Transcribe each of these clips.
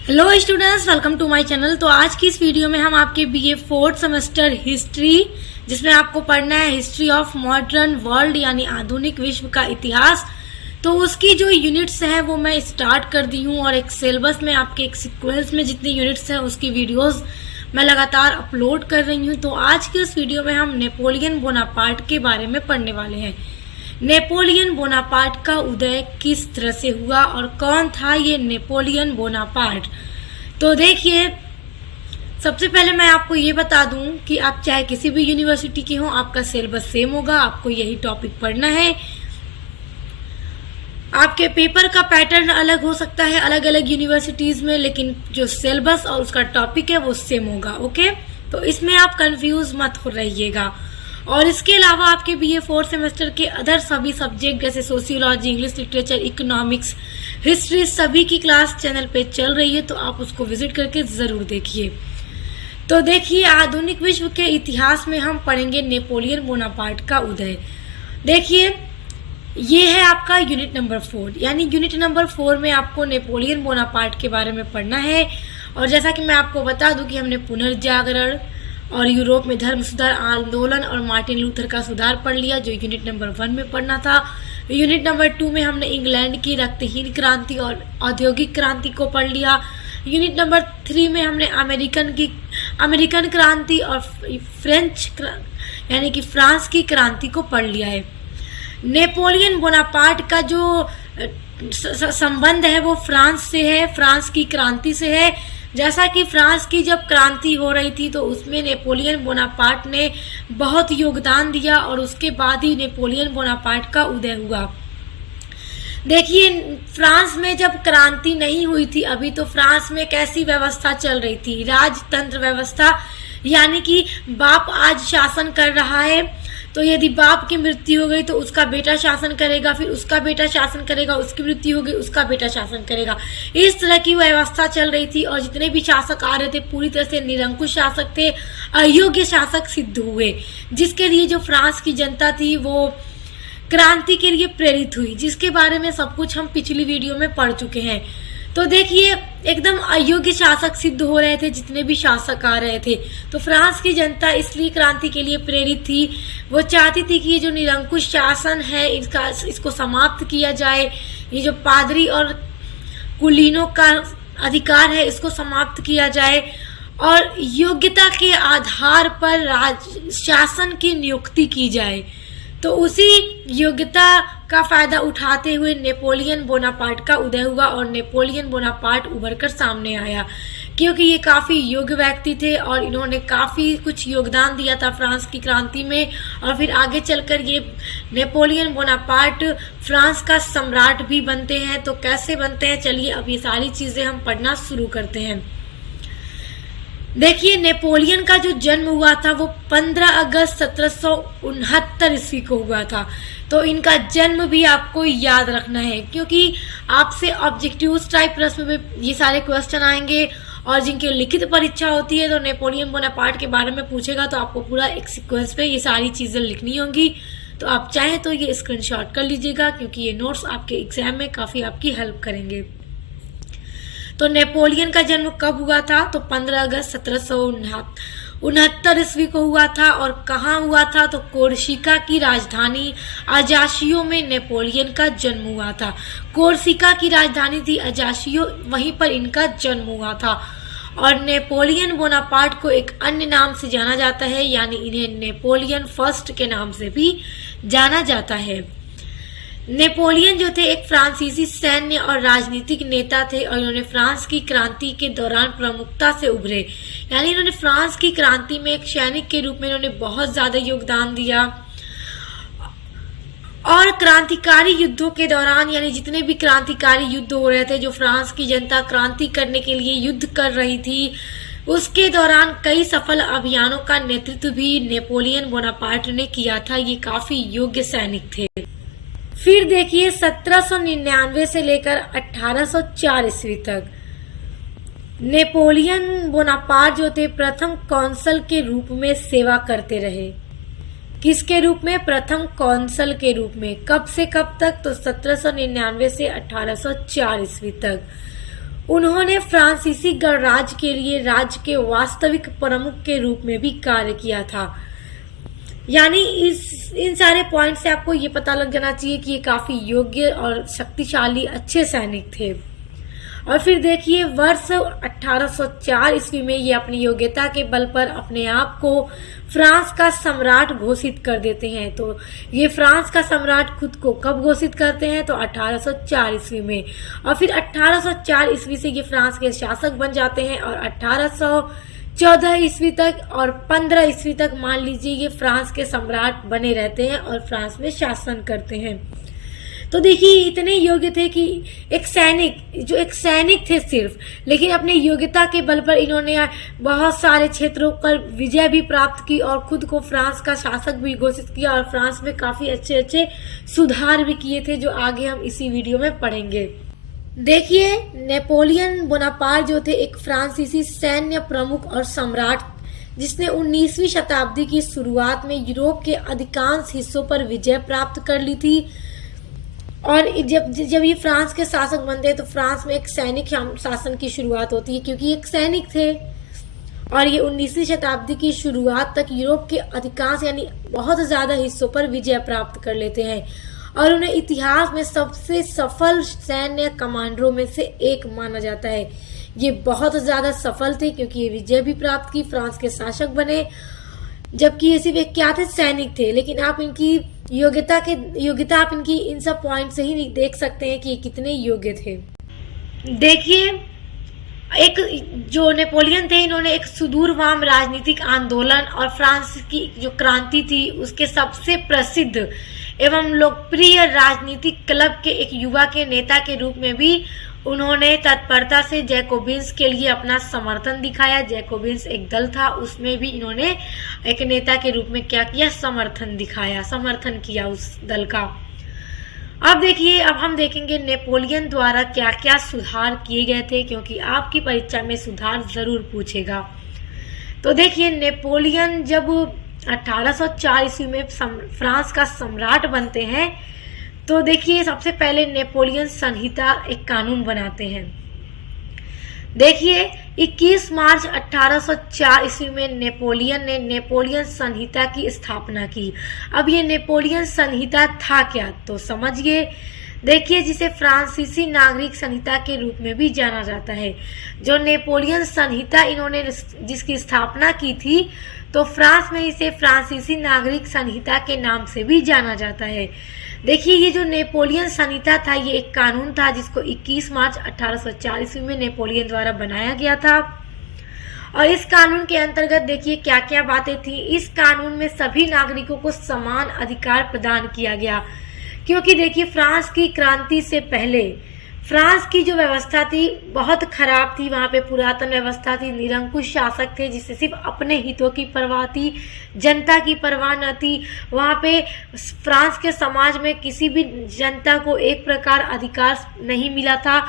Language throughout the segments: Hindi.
Hello students, welcome to my channel. तो आज की इस वीडियो में हम आपके बीए फोर्थ सेमेस्टर हिस्ट्री, जिसमें आपको पढ़ना है हिस्ट्री ऑफ मॉडर्न वर्ल्ड यानी आधुनिक विश्व का इतिहास, तो उसकी जो यूनिट्स हैं वो मैं स्टार्ट कर दी हूँ और एक सिलेबस में आपके एक सीक्वेंस में जितनी यूनिट्स हैं उसकी वीडियोस मैं लगातार अपलोड कर रही हूँ। तो आज की इस वीडियो में हम नेपोलियन बोनापार्ट के बारे में पढ़ने वाले हैं। नेपोलियन बोनापार्ट का उदय किस तरह से हुआ और कौन था ये नेपोलियन बोनापार्ट। तो देखिए, सबसे पहले मैं आपको ये बता दूं कि आप चाहे किसी भी यूनिवर्सिटी के हो, आपका सिलेबस सेम होगा, आपको यही टॉपिक पढ़ना है। आपके पेपर का पैटर्न अलग हो सकता है अलग अलग यूनिवर्सिटीज में, लेकिन जो सिलेबस और उसका टॉपिक है वो सेम होगा। ओके, तो इसमें आप कंफ्यूज मत हो रहिएगा। और इसके अलावा आपके बीए फोर्थ सेमेस्टर के अदर सभी सब्जेक्ट जैसे sociology, English literature, economics, history, सभी की क्लास चैनल पे चल रही है, तो आप उसको विजिट करके जरूर देखिए। तो देखिए, आधुनिक विश्व के इतिहास में हम पढ़ेंगे नेपोलियन बोनापार्ट का उदय। देखिए, ये है आपका यूनिट नंबर 4, यानी यूनिट नंबर 4 में आपको नेपोलियन बोनापार्ट के बारे में पढ़ना है। और जैसा कि मैं आपको बता दूं कि हमने पुनर्जागरण और यूरोप में धर्म सुधार आंदोलन और मार्टिन लूथर का सुधार पढ़ लिया, जो यूनिट नंबर 1 में पढ़ना था। यूनिट नंबर 2 में हमने इंग्लैंड की रक्तहीन क्रांति और औद्योगिक क्रांति को पढ़ लिया। यूनिट नंबर 3 में हमने अमेरिकन क्रांति और फ्रेंच यानी कि फ्रांस की क्रांति को पढ़ लिया है। नेपोलियन बोनापार्ट का जो संबंध है वो फ्रांस से है, फ्रांस की क्रांति से है। जैसा कि फ्रांस की जब क्रांति हो रही थी तो उसमें नेपोलियन बोनापार्ट ने बहुत योगदान दिया और उसके बाद ही नेपोलियन बोनापार्ट का उदय हुआ। देखिए, फ्रांस में जब क्रांति नहीं हुई थी अभी, तो फ्रांस में कैसी व्यवस्था चल रही थी? राजतंत्र व्यवस्था, यानी कि बाप आज शासन कर रहा है, तो यदि बाप की मृत्यु हो गई तो उसका बेटा शासन करेगा, फिर उसका बेटा शासन करेगा, उसकी मृत्यु हो गई उसका बेटा शासन करेगा। इस तरह की व्यवस्था चल रही थी और जितने भी शासक आ रहे थे पूरी तरह से निरंकुश शासक थे, अयोग्य शासक सिद्ध हुए, जिसके लिए जो फ्रांस की जनता थी वो क्रांति के लिए प्रेरित हुई, जिसके बारे में सब कुछ हम पिछली वीडियो में पढ़ चुके हैं। तो देखिए, एकदम अयोग्य शासक सिद्ध हो रहे थे जितने भी शासक आ रहे थे, तो फ्रांस की जनता इसलिए क्रांति के लिए प्रेरित थी। वो चाहती थी कि ये जो निरंकुश शासन है इसको समाप्त किया जाए, ये जो पादरी और कुलीनों का अधिकार है इसको समाप्त किया जाए और योग्यता के आधार पर शासन की नियुक्ति की जाए। तो उसी योग्यता का फायदा उठाते हुए नेपोलियन बोनापार्ट का उदय हुआ और नेपोलियन बोनापार्ट उभर कर सामने आया, क्योंकि ये काफ़ी योग्य व्यक्ति थे और इन्होंने काफ़ी कुछ योगदान दिया था फ्रांस की क्रांति में। और फिर आगे चलकर ये नेपोलियन बोनापार्ट फ्रांस का सम्राट भी बनते हैं। तो कैसे बनते हैं, चलिए अब ये सारी चीज़ें हम पढ़ना शुरू करते हैं। देखिए, नेपोलियन का जो जन्म हुआ था वो 15 अगस्त 1769 ईस्वी को हुआ था। तो इनका जन्म भी आपको याद रखना है, क्योंकि आपसे ऑब्जेक्टिव टाइप प्रश्न में ये सारे क्वेश्चन आएंगे और जिनकी लिखित परीक्षा होती है तो नेपोलियन बोनापार्ट के बारे में पूछेगा, तो आपको पूरा एक सीक्वेंस पे ये सारी चीज़ें लिखनी होंगी। तो आप चाहें तो ये स्क्रीनशॉट कर लीजिएगा, क्योंकि ये नोट्स आपके एग्जाम में काफ़ी आपकी हेल्प करेंगे। तो नेपोलियन का जन्म कब हुआ था? तो 15 अगस्त 1769 ईस्वी को हुआ था। और कहाँ हुआ था? तो कोर्सिका की राजधानी अजाशियो में नेपोलियन का जन्म हुआ था। कोर्सिका की राजधानी थी अजाशियो, वहीं पर इनका जन्म हुआ था। और नेपोलियन बोनापार्ट को एक अन्य नाम से जाना जाता है, यानी इन्हें नेपोलियन फर्स्ट के नाम से भी जाना जाता है। नेपोलियन जो थे एक फ्रांसीसी सैन्य और राजनीतिक नेता थे और इन्होंने फ्रांस की क्रांति के दौरान प्रमुखता से उभरे, यानी इन्होंने फ्रांस की क्रांति में एक सैनिक के रूप में इन्होंने बहुत ज्यादा योगदान दिया। और क्रांतिकारी युद्धों के दौरान, यानी जितने भी क्रांतिकारी युद्ध हो रहे थे, जो फ्रांस की जनता क्रांति करने के लिए युद्ध कर रही थी, उसके दौरान कई सफल अभियानों का नेतृत्व भी नेपोलियन बोनापार्ट ने किया था। ये काफी योग्य सैनिक थे। फिर देखिए, 1799 से लेकर 1804 ईस्वी तक नेपोलियन बोनापार्ट जो थे प्रथम कौंसल के रूप में सेवा करते रहे। किसके रूप में? प्रथम कौंसल के रूप में। कब से कब तक? तो 1799 से 1804 ईस्वी तक। उन्होंने फ्रांसीसी गणराज्य के लिए राज्य के वास्तविक प्रमुख के रूप में भी कार्य किया था। यानी इन सारे पॉइंट से आपको ये पता लग जाना चाहिए कि ये काफी योग्य और शक्तिशाली अच्छे सैनिक थे। और फिर देखिए वर्ष 1804 ईस्वी में ये अपनी योग्यता के बल पर अपने आप को फ्रांस का सम्राट घोषित कर देते हैं। तो ये फ्रांस का सम्राट खुद को कब घोषित करते हैं? तो 1804 ईस्वी में। और फिर 1804 ईस्वी से ये फ्रांस के शासक बन जाते हैं और 1814 ईस्वी तक और 15 ईस्वी तक मान लीजिए ये फ्रांस के सम्राट बने रहते हैं और फ्रांस में शासन करते हैं। तो देखिए इतने योग्य थे कि एक सैनिक थे सिर्फ, लेकिन अपने योग्यता के बल पर इन्होंने बहुत सारे क्षेत्रों पर विजय भी प्राप्त की और खुद को फ्रांस का शासक भी घोषित किया और फ्रांस में काफी अच्छे अच्छे सुधार भी किए थे, जो आगे हम इसी वीडियो में पढ़ेंगे। देखिए नेपोलियन बोनापार्ट जो थे एक फ्रांसीसी सैन्य प्रमुख और सम्राट, जिसने 19वीं शताब्दी की शुरुआत में यूरोप के अधिकांश हिस्सों पर विजय प्राप्त कर ली थी। और जब ये फ्रांस के शासक बनते हैं तो फ्रांस में एक सैनिक शासन की शुरुआत होती है, क्योंकि एक सैनिक थे। और ये 19वीं शताब्दी की शुरुआत तक यूरोप के अधिकांश यानी बहुत ज्यादा हिस्सों पर विजय प्राप्त कर लेते हैं और उन्हें इतिहास में सबसे सफल सैन्य कमांडरों में से एक माना जाता है। ये बहुत ज्यादा सफल थे क्योंकि ये विजय भी प्राप्त की, फ्रांस के शासक बने, जबकि ये सिर्फ एक क्या थे? सैनिक थे। लेकिन आप इनकी योग्यता आप इनकी इन सब पॉइंट से ही देख सकते हैं कि ये कितने योग्य थे। देखिए एक जो नेपोलियन थे इन्होंने एक सुदूरवाम राजनीतिक आंदोलन और फ्रांस की जो क्रांति थी उसके सबसे प्रसिद्ध एवं लोकप्रिय राजनीतिक क्लब के एक युवा के नेता के रूप में भी उन्होंने तत्परता से जैकोबिन्स के लिए अपना समर्थन दिखाया। जैकोबिन्स एक दल था, उसमें भी इन्होंने एक नेता के रूप में क्या किया? समर्थन किया उस दल का। अब देखिए अब हम देखेंगे नेपोलियन द्वारा क्या क्या सुधार किए गए थे, क्योंकि आपकी परीक्षा में सुधार जरूर पूछेगा। तो देखिए नेपोलियन जब 1804 ईस्वी में फ्रांस का सम्राट बनते हैं तो देखिए सबसे पहले नेपोलियन संहिता एक कानून बनाते हैं। देखिए 21 मार्च 1804 ईस्वी में नेपोलियन ने नेपोलियन संहिता की स्थापना की। अब ये नेपोलियन संहिता था क्या? तो समझिए। देखिए जिसे फ्रांसीसी नागरिक संहिता के रूप में भी जाना जाता है। जो नेपोलियन संहिता इन्होंने जिसकी स्थापना की थी तो फ्रांस में इसे फ्रांसीसी नागरिक संहिता के नाम से भी जाना जाता है। देखिए ये जो नेपोलियन संहिता था ये एक कानून था जिसको 21 मार्च 1804 ईस्वी में नेपोलियन द्वारा बनाया गया था। और इस कानून के अंतर्गत देखिए क्या क्या बातें थी। इस कानून में सभी नागरिकों को समान अधिकार प्रदान किया गया, क्योंकि देखिए फ्रांस की क्रांति से पहले फ्रांस की जो व्यवस्था थी बहुत खराब थी। वहां पे पुरातन व्यवस्था थी, निरंकुश शासक थे जिससे सिर्फ अपने हितों की परवाह थी, जनता की परवाह न थी। वहां पे फ्रांस के समाज में किसी भी जनता को एक प्रकार अधिकार नहीं मिला था।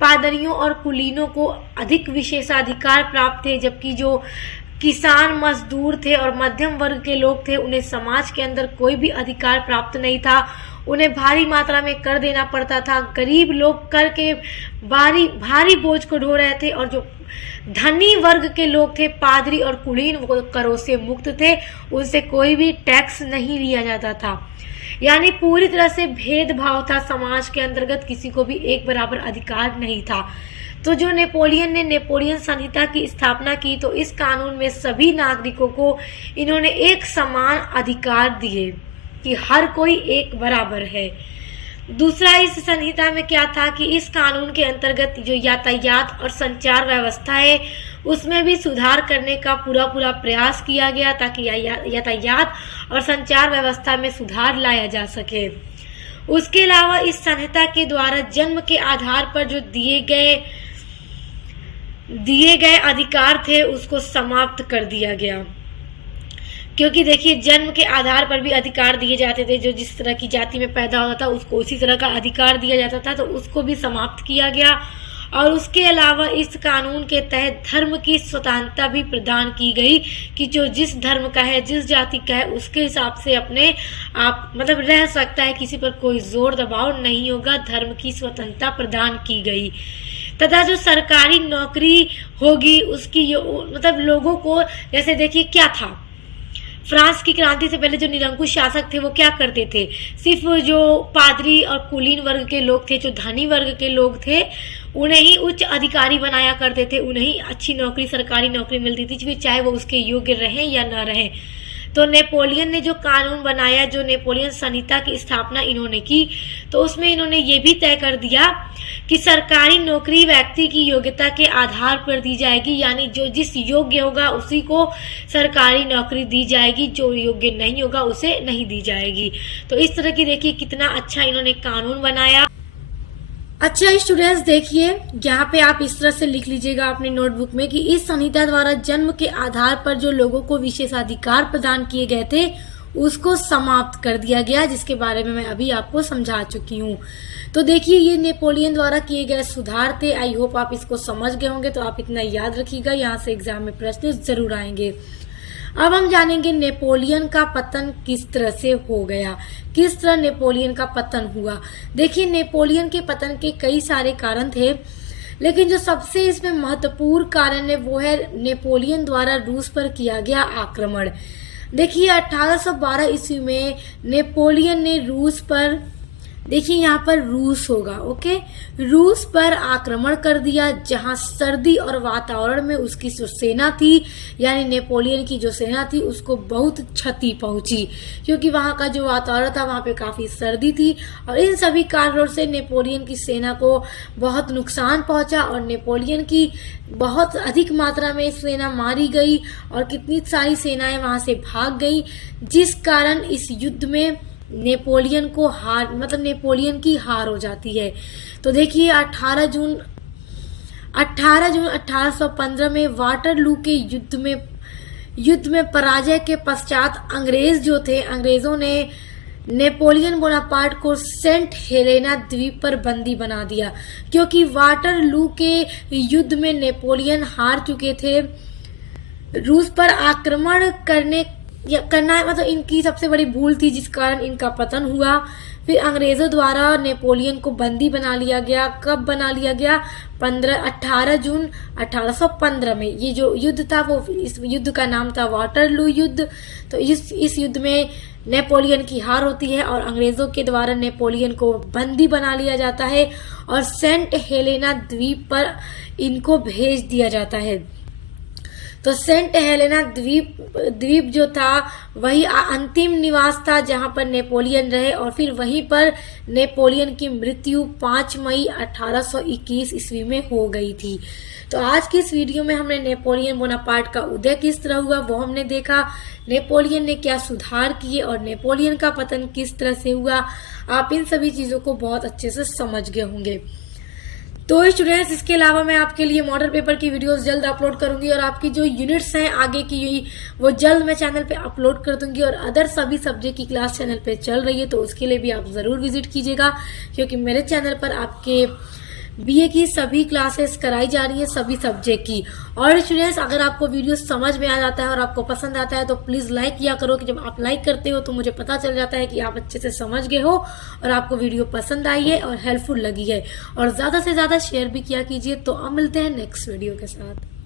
पादरियों और कुलीनों को अधिक विशेषाधिकार प्राप्त थे, जबकि जो किसान मजदूर थे और मध्यम वर्ग के लोग थे उन्हें समाज के अंदर कोई भी अधिकार प्राप्त नहीं था। उन्हें भारी मात्रा में कर देना पड़ता था। गरीब लोग कर के भारी बोझ को ढो रहे थे और जो धनी वर्ग के लोग थे पादरी और कुलीन वो करों से मुक्त थे, उनसे कोई भी टैक्स नहीं लिया जाता था। यानी पूरी तरह से भेदभाव था समाज के अंतर्गत, किसी को भी एक बराबर अधिकार नहीं था। तो जो नेपोलियन ने नेपोलियन संहिता की स्थापना की तो इस कानून में सभी नागरिकों को इन्होंने एक समान अधिकार दिए कि हर कोई एक बराबर है। दूसरा इस संहिता में क्या था कि इस कानून के अंतर्गत जो यातायात और संचार व्यवस्था है उसमें भी सुधार करने का पूरा प्रयास किया गया ताकि यातायात और संचार व्यवस्था में सुधार लाया जा सके। उसके अलावा इस संहिता के द्वारा जन्म के आधार पर जो दिए गए अधिकार थे उसको समाप्त कर दिया गया, क्योंकि देखिए जन्म के आधार पर भी अधिकार दिए जाते थे। जो जिस तरह की जाति में पैदा होता था उसको उसी तरह का अधिकार दिया जाता था, तो उसको भी समाप्त किया गया। और उसके अलावा इस कानून के तहत धर्म की स्वतंत्रता भी प्रदान की गई कि जो जिस धर्म का है, जिस जाति का है, उसके हिसाब से अपने आप मतलब रह सकता है, किसी पर कोई जोर दबाव नहीं होगा। धर्म की स्वतंत्रता प्रदान की गई। तथा जो सरकारी नौकरी होगी उसकी मतलब लोगों को, जैसे देखिए क्या था, फ्रांस की क्रांति से पहले जो निरंकुश शासक थे वो क्या करते थे, सिर्फ जो पादरी और कुलीन वर्ग के लोग थे, जो धनी वर्ग के लोग थे, उन्हें ही उच्च अधिकारी बनाया करते थे, उन्हें ही अच्छी नौकरी, सरकारी नौकरी मिलती थी, फिर चाहे वो उसके योग्य रहें या न रहें। तो नेपोलियन ने जो कानून बनाया, जो नेपोलियन संहिता की स्थापना इन्होंने की, तो उसमें इन्होंने ये भी तय कर दिया कि सरकारी नौकरी व्यक्ति की योग्यता के आधार पर दी जाएगी, यानी जो जिस योग्य होगा उसी को सरकारी नौकरी दी जाएगी, जो योग्य नहीं होगा उसे नहीं दी जाएगी। तो इस तरह की देखिए कितना अच्छा इन्होंने कानून बनाया। अच्छा स्टूडेंट्स, देखिए यहाँ पे आप इस तरह से लिख लीजिएगा अपनी नोटबुक में कि इस संहिता द्वारा जन्म के आधार पर जो लोगों को विशेषाधिकार प्रदान किए गए थे उसको समाप्त कर दिया गया, जिसके बारे में मैं अभी आपको समझा चुकी हूँ। तो देखिए ये नेपोलियन द्वारा किए गए सुधार थे। आई होप आप इसको समझ गए होंगे, तो आप इतना याद रखिएगा, यहाँ से एग्जाम में प्रश्न जरूर आएंगे। अब हम जानेंगे नेपोलियन का पतन किस तरह से हो गया, किस तरह नेपोलियन का पतन हुआ। देखिए नेपोलियन के पतन के कई सारे कारण थे, लेकिन जो सबसे इसमें महत्वपूर्ण कारण है वो है नेपोलियन द्वारा रूस पर किया गया आक्रमण। देखिए 1812 ईस्वी में नेपोलियन ने रूस पर, देखिए यहाँ पर रूस होगा, ओके, रूस पर आक्रमण कर दिया, जहां सर्दी और वातावरण में उसकी जो सेना थी, यानी नेपोलियन की जो सेना थी, उसको बहुत क्षति पहुंची, क्योंकि वहां का जो वातावरण था वहां पे काफी सर्दी थी, और इन सभी कारणों से नेपोलियन की सेना को बहुत नुकसान पहुंचा और नेपोलियन की बहुत अधिक मात्रा में सेना मारी गई और कितनी सारी सेनाएं वहां से भाग गई, जिस कारण इस युद्ध में नेपोलियन को हार, मतलब नेपोलियन की हार हो जाती है। तो देखिए 18 जून 1815 में वाटरलू के युद्ध में पराजय के पश्चात अंग्रेज जो थे, अंग्रेजों ने नेपोलियन बोनापार्ट को सेंट हेलेना द्वीप पर बंदी बना दिया, क्योंकि वाटरलू के युद्ध में नेपोलियन हार चुके थे। रूस पर आक्रमण करना मतलब इनकी सबसे बड़ी भूल थी, जिस कारण इनका पतन हुआ। फिर अंग्रेजों द्वारा नेपोलियन को बंदी बना लिया गया। कब बना लिया गया? 18 जून 1815 में। ये जो युद्ध था वो, इस युद्ध का नाम था वाटरलू युद्ध। तो इस युद्ध में नेपोलियन की हार होती है और अंग्रेजों के द्वारा नेपोलियन को बंदी बना लिया जाता है और सेंट हेलेना द्वीप पर इनको भेज दिया जाता है। तो सेंट हेलेना द्वीप जो था वही अंतिम निवास था जहां पर नेपोलियन रहे, और फिर वहीं पर नेपोलियन की मृत्यु 5 मई 1821 ईस्वी में हो गई थी। तो आज की इस वीडियो में हमने नेपोलियन बोनापार्ट का उदय किस तरह हुआ वो हमने देखा, नेपोलियन ने क्या सुधार किए और नेपोलियन का पतन किस तरह से हुआ। आप इन सभी चीजों को बहुत अच्छे से समझ गए होंगे। तो स्टूडेंट्स, इसके अलावा मैं आपके लिए मॉडल पेपर की वीडियोस जल्द अपलोड करूंगी और आपकी जो यूनिट्स हैं आगे की वो जल्द मैं चैनल पे अपलोड कर दूंगी, और अदर सभी सब्जेक्ट की क्लास चैनल पे चल रही है, तो उसके लिए भी आप ज़रूर विजिट कीजिएगा, क्योंकि मेरे चैनल पर आपके बीए की सभी क्लासेस कराई जा रही है, सभी सब्जेक्ट की। और स्टूडेंट्स, अगर आपको वीडियो समझ में आ जाता है और आपको पसंद आता है तो प्लीज़ लाइक किया करो, कि जब आप लाइक करते हो तो मुझे पता चल जाता है कि आप अच्छे से समझ गए हो और आपको वीडियो पसंद आई है और हेल्पफुल लगी है। और ज़्यादा से ज़्यादा शेयर भी किया कीजिए। तो अब मिलते हैं नेक्स्ट वीडियो के साथ।